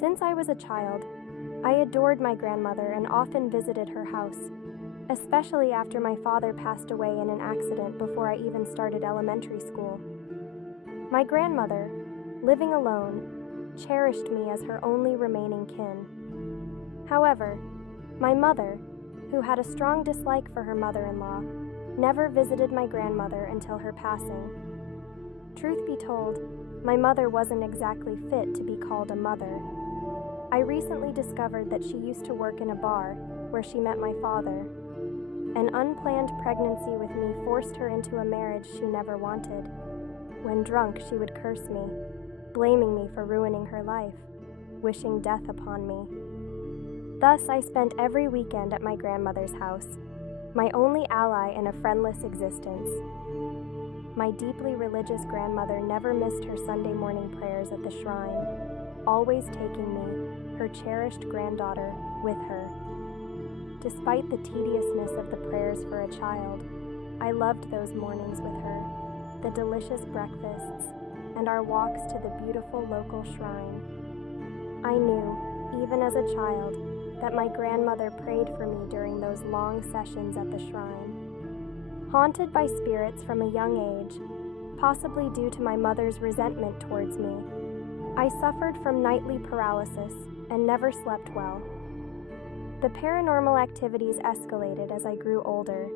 Since I was a child, I adored my grandmother and often visited her house, especially after my father passed away in an accident before I even started elementary school. My grandmother, living alone, cherished me as her only remaining kin. However, my mother, who had a strong dislike for her mother-in-law, never visited my grandmother until her passing. Truth be told, my mother wasn't exactly fit to be called a mother. I recently discovered that she used to work in a bar where she met my father. An unplanned pregnancy with me forced her into a marriage she never wanted. When drunk, she would curse me, blaming me for ruining her life, wishing death upon me. Thus, I spent every weekend at my grandmother's house, my only ally in a friendless existence. My deeply religious grandmother never missed her Sunday morning prayers at the shrine, always taking me, her cherished granddaughter, with her. Despite the tediousness of the prayers for a child, I loved those mornings with her, the delicious breakfasts, and our walks to the beautiful local shrine. I knew, even as a child, that my grandmother prayed for me during those long sessions at the shrine. Haunted by spirits from a young age, possibly due to my mother's resentment towards me, I suffered from nightly paralysis and never slept well. The paranormal activities escalated as I grew older,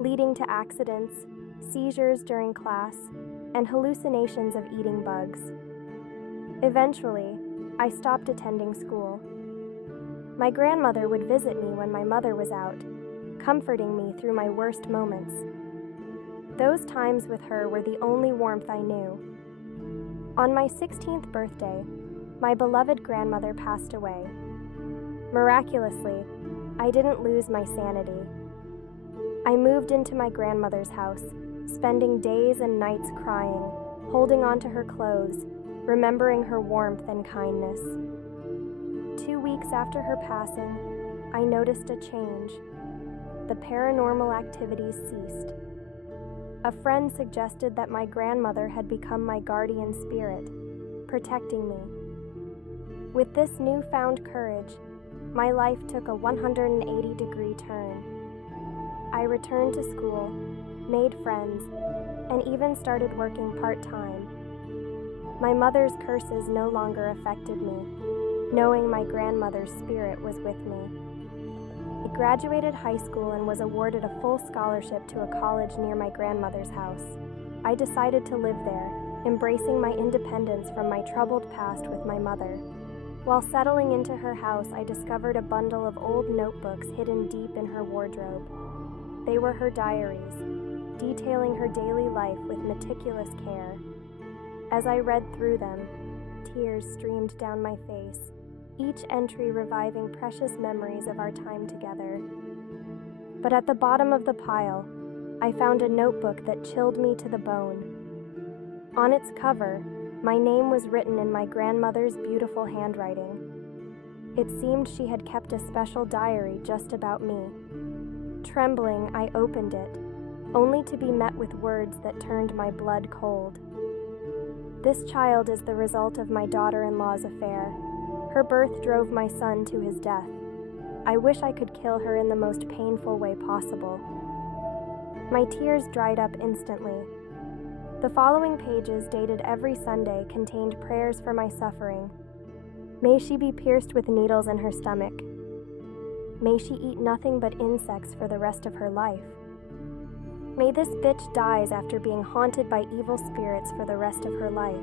leading to accidents, seizures during class, and hallucinations of eating bugs. Eventually, I stopped attending school. My grandmother would visit me when my mother was out, comforting me through my worst moments. Those times with her were the only warmth I knew. On my 16th birthday, my beloved grandmother passed away. Miraculously, I didn't lose my sanity. I moved into my grandmother's house, spending days and nights crying, holding on to her clothes, remembering her warmth and kindness. 2 weeks after her passing, I noticed a change. The paranormal activities ceased. A friend suggested that my grandmother had become my guardian spirit, protecting me. With this newfound courage, my life took a 180-degree turn. I returned to school, made friends, and even started working part-time. My mother's curses no longer affected me, knowing my grandmother's spirit was with me. I graduated high school and was awarded a full scholarship to a college near my grandmother's house. I decided to live there, embracing my independence from my troubled past with my mother. While settling into her house, I discovered a bundle of old notebooks hidden deep in her wardrobe. They were her diaries, detailing her daily life with meticulous care. As I read through them, tears streamed down my face, each entry reviving precious memories of our time together. But at the bottom of the pile, I found a notebook that chilled me to the bone. On its cover, my name was written in my grandmother's beautiful handwriting. It seemed she had kept a special diary just about me. Trembling, I opened it, only to be met with words that turned my blood cold. This child is the result of my daughter-in-law's affair. Her birth drove my son to his death. I wish I could kill her in the most painful way possible. My tears dried up instantly. The following pages, dated every Sunday, contained prayers for my suffering. May she be pierced with needles in her stomach. May she eat nothing but insects for the rest of her life. May this bitch dies after being haunted by evil spirits for the rest of her life.